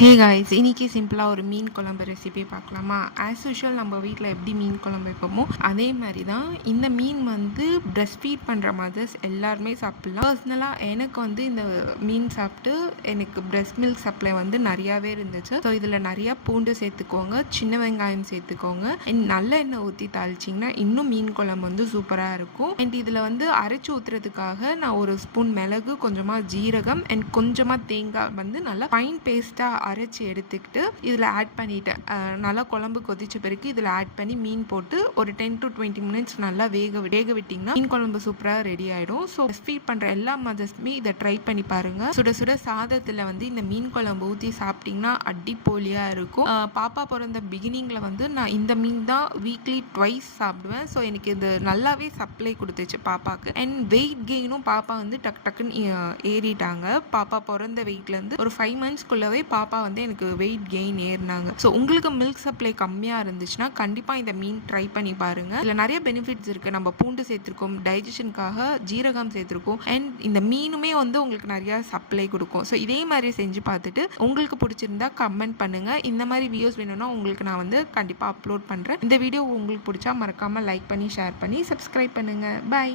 Hey guys இன்னைக்கு சிம்பிளாக ஒரு மீன் குழம்பு ரெசிபி பார்க்கலாமா? ஆஸ் யூஷுவல் நம்ம வீட்டில் எப்படி மீன் குழம்பு வைப்போமோ அதே மாதிரி தான் இந்த மீன் வந்து பிரஸ்ட் ஃபீட் பண்ணுற மதர்ஸ் எல்லாருமே சாப்பிட்லாம். பர்சனலாக எனக்கு வந்து இந்த மீன் சாப்பிட்டு எனக்கு பிரஸ்ட் மில்க் சப்ளை வந்து நிறையாவே இருந்துச்சு. ஸோ இதில் நிறையா பூண்டு சேர்த்துக்கோங்க சின்ன வெங்காயம் சேர்த்துக்கோங்க. அண்ட் நல்ல எண்ணெய் ஊற்றி தாளிச்சிங்கன்னா இன்னும் மீன் குழம்பு வந்து சூப்பராக இருக்கும். அண்ட் இதில் வந்து அரைச்சி ஊற்றுறதுக்காக நான் ஒரு ஸ்பூன் மிளகு கொஞ்சமாக ஜீரகம் அண்ட் கொஞ்சமாக தேங்காய் வந்து நல்லா ஃபைன் பேஸ்ட்டாக அரைச்சி எடுத்துக்கிட்டு இதில் ஆட் பண்ணிட்டேன். நல்லா குழம்பு கொதிச்ச பிறகு இதில் ஆட் பண்ணி மீன் போட்டு ஒரு டென் டு டுவெண்ட்டி மினிட்ஸ் நல்லா வேக வேக விட்டிங்கன்னா மீன் குழம்பு சூப்பராக ரெடி ஆகிடும் ஸோ ஃபீட் பண்ணுற எல்லா மதர்ஸுமே இதை ட்ரை பண்ணி பாருங்கள் சுட சுட சாதத்தில் வந்து இந்த மீன் குழம்பு ஊற்றி சாப்பிட்டிங்கன்னா அடிப்போலியாக இருக்கும். பாப்பா பிறந்த பிகினிங்கில் வந்து நான் இந்த மீன் தான் வீக்லி ட்வைஸ் சாப்பிடுவேன். ஸோ எனக்கு இது நல்லாவே சப்ளை கொடுத்துச்சு பாப்பாக்கு. அண்ட் வெயிட் கெயினும் பாப்பா வந்து டக் டக்குன்னு ஏறிட்டாங்க. பாப்பா பிறந்த வெயிட்லேருந்து ஒரு ஃபைவ் மந்த்ஸ்க்குள்ளவே பாப்பா வந்து எனக்கு வெயிட் கெயின் ஏறினாங்க. ஸோ உங்களுக்கு மில்க் சப்ளை கம்மியாக இருந்துச்சுன்னா கண்டிப்பாக இந்த மீன் ட்ரை பண்ணி பாருங்கள் இதில் நிறைய பெனிஃபிட்ஸ் இருக்குது நம்ம பூண்டு சேர்த்துருக்கோம் டைஜஷனுக்காக ஜீரகம் சேர்த்துருக்கோம் அண்ட் இந்த மீனுமே வந்து உங்களுக்கு நிறையா சப்ளை கொடுக்கும். ஸோ இதே மாதிரி செஞ்சு பார்த்துட்டு உங்களுக்கு பிடிச்சிருந்தா கமெண்ட் பண்ணுங்கள் இந்த மாதிரி வீடியோஸ் வேணும்னா உங்களுக்கு நான் வந்து கண்டிப்பாக அப்லோட் பண்ணுறேன் இந்த வீடியோ உங்களுக்கு பிடிச்சா மறக்காமல் லைக் பண்ணி ஷேர் பண்ணி சப்ஸ்கிரைப் பண்ணுங்கள் பை